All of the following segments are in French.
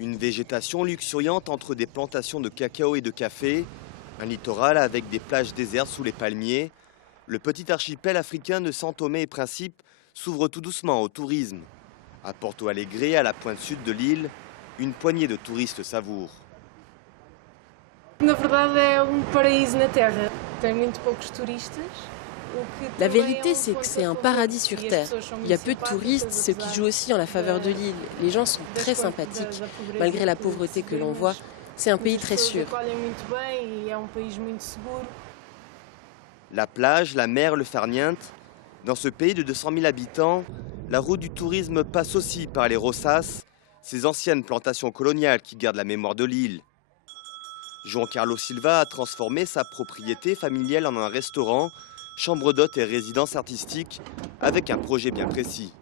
Une végétation luxuriante entre des plantations de cacao et de café, un littoral avec des plages désertes sous les palmiers, le petit archipel africain de São Tomé et Principe s'ouvre tout doucement au tourisme. À Porto Alegre, à la pointe sud de l'île, une poignée de touristes savourent. Na verdade é paraíso na terra. Tem muito poucos turistas. La vérité, c'est que c'est un paradis sur Terre. Il y a peu de touristes, ce qui joue aussi en la faveur de l'île. Les gens sont très sympathiques. Malgré la pauvreté que l'on voit, c'est un pays très sûr. La plage, la mer, le farniente. Dans ce pays de 200 000 habitants, la route du tourisme passe aussi par les roças, ces anciennes plantations coloniales qui gardent la mémoire de l'île. João Carlos Silva a transformé sa propriété familiale en un restaurant, chambre d'hôtes et résidence artistique, avec un projet bien précis.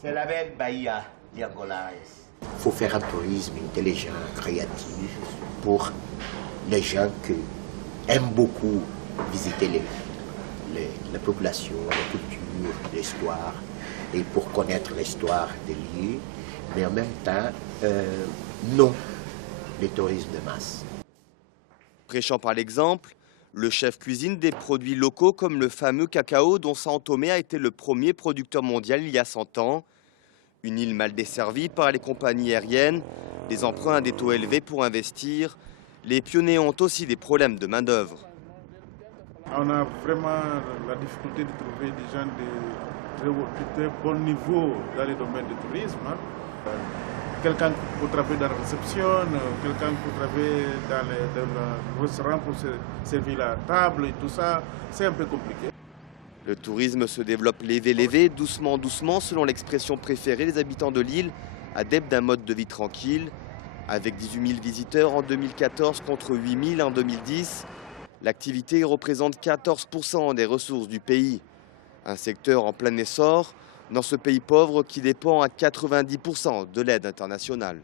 C'est la belle Bahia d'Angolares. Il faut faire un tourisme intelligent, créatif, pour les gens qui aiment beaucoup visiter les populations, la culture, l'histoire, et pour connaître l'histoire de l'île, mais en même temps, non, le tourisme de masse. Prêchant par l'exemple, le chef cuisine des produits locaux comme le fameux cacao dont São Tomé a été le premier producteur mondial il y a 100 ans. Une île mal desservie par les compagnies aériennes, les emprunts à des taux élevés pour investir. Les pionniers ont aussi des problèmes de main-d'œuvre. On a vraiment la difficulté de trouver des gens de très bon niveau dans le domaine du tourisme. Quelqu'un pour travailler dans la réception, quelqu'un pour travailler dans le restaurant pour se servir la table et tout ça, c'est un peu compliqué. Le tourisme se développe lévé, doucement, doucement, selon l'expression préférée des habitants de l'île, adeptes d'un mode de vie tranquille. Avec 18 000 visiteurs en 2014 contre 8 000 en 2010, l'activité représente 14 % des ressources du pays. Un secteur en plein essor dans ce pays pauvre qui dépend à 90 % de l'aide internationale.